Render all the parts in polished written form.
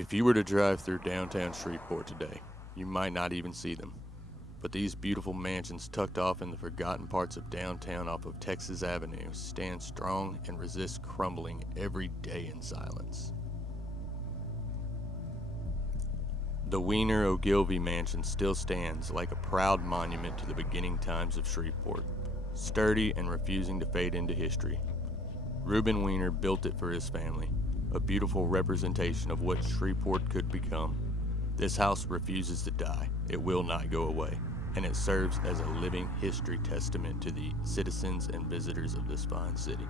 If you were to drive through downtown Shreveport today, you might not even see them. But these beautiful mansions tucked off in the forgotten parts of downtown off of Texas Avenue stand strong and resist crumbling every day in silence. The Wiener-Ogilvie Mansion still stands like a proud monument to the beginning times of Shreveport, sturdy and refusing to fade into history. Reuben Weiner built it for his family, a beautiful representation of what Shreveport could become. This house refuses to die, it will not go away, and it serves as a living history testament to the citizens and visitors of this fine city.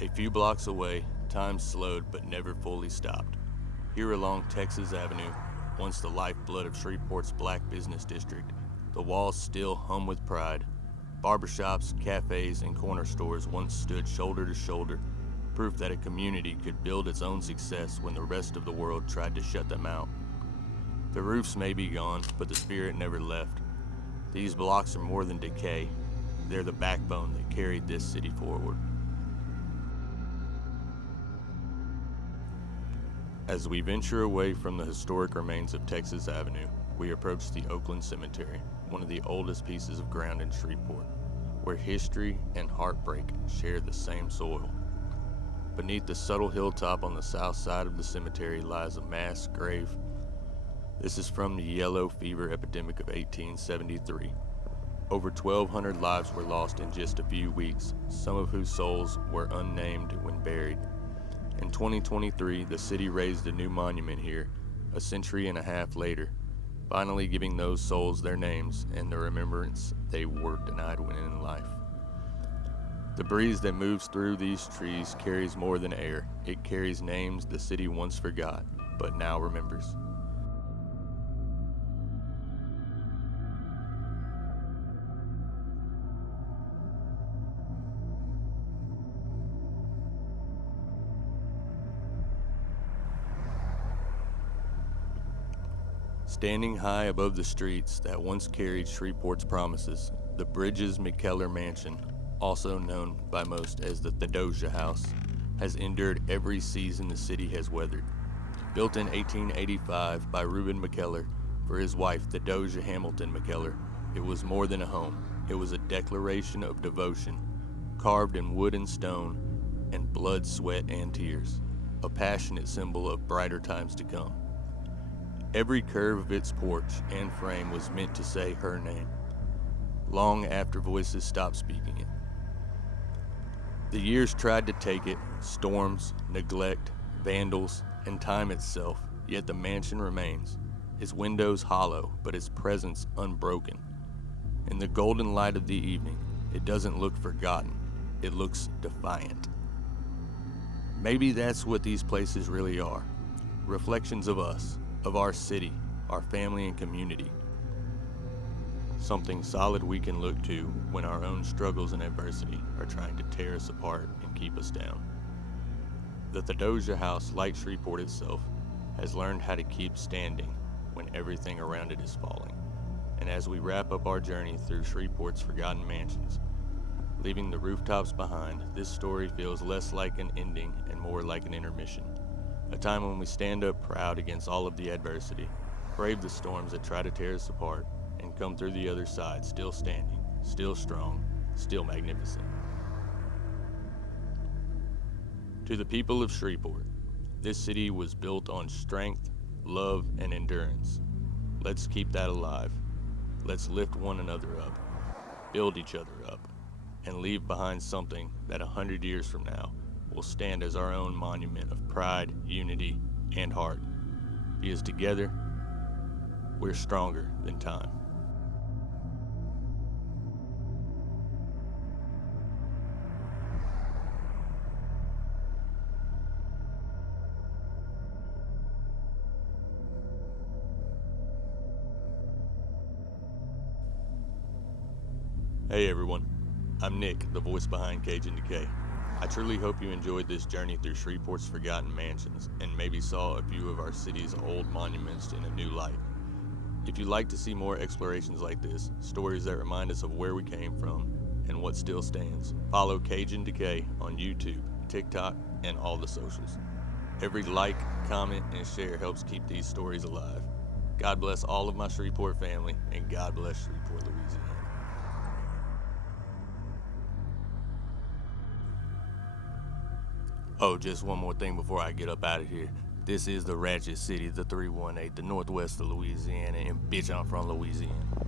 A few blocks away, time slowed but never fully stopped. Here along Texas Avenue, once the lifeblood of Shreveport's black business district, the walls still hum with pride. Barbershops, cafes, and corner stores once stood shoulder to shoulder, proof that a community could build its own success when the rest of the world tried to shut them out. The roofs may be gone, but the spirit never left. These blocks are more than decay. They're the backbone that carried this city forward. As we venture away from the historic remains of Texas Avenue, we approach the Oakland Cemetery, one of the oldest pieces of ground in Shreveport, where history and heartbreak share the same soil. Beneath the subtle hilltop on the south side of the cemetery lies a mass grave. This is from the yellow fever epidemic of 1873. Over 1,200 lives were lost in just a few weeks, some of whose souls were unnamed when buried. In 2023, the city raised a new monument here, a century and a half later, finally giving those souls their names and the remembrance they were denied when in life. The breeze that moves through these trees carries more than air. It carries names the city once forgot, but now remembers. Standing high above the streets that once carried Shreveport's promises, the Bridges-McKellar Mansion, also known by most as the Theodosia House, has endured every season the city has weathered. Built in 1885 by Reuben McKellar for his wife Theodosia Hamilton McKellar, it was more than a home. It was a declaration of devotion, carved in wood and stone, and blood, sweat, and tears, a passionate symbol of brighter times to come. Every curve of its porch and frame was meant to say her name, long after voices stopped speaking it. The years tried to take it, storms, neglect, vandals, and time itself, yet the mansion remains, its windows hollow, but its presence unbroken. In the golden light of the evening, it doesn't look forgotten, it looks defiant. Maybe that's what these places really are, reflections of us, of our city, our family and community. Something solid we can look to when our own struggles and adversity are trying to tear us apart and keep us down. The Theodosia House, like Shreveport itself, has learned how to keep standing when everything around it is falling. And as we wrap up our journey through Shreveport's forgotten mansions, leaving the rooftops behind, this story feels less like an ending and more like an intermission. A time when we stand up proud against all of the adversity, brave the storms that try to tear us apart, and come through the other side still standing, still strong, still magnificent. To the people of Shreveport, this city was built on strength, love, and endurance. Let's keep that alive. Let's lift one another up, build each other up, and leave behind something that 100 years from now will stand as our own monument of pride, unity, and heart. Because together, we're stronger than time. Hey everyone, I'm Nick, the voice behind Cajun Decay. I truly hope you enjoyed this journey through Shreveport's forgotten mansions and maybe saw a few of our city's old monuments in a new light. If you'd like to see more explorations like this, stories that remind us of where we came from and what still stands, follow Cajun Decay on YouTube, TikTok, and all the socials. Every like, comment, and share helps keep these stories alive. God bless all of my Shreveport family, and God bless Shreveport, Louisiana. Oh, just one more thing before I get up out of here. This is the Ratchet City, the 318, the northwest of Louisiana, and bitch, I'm from Louisiana.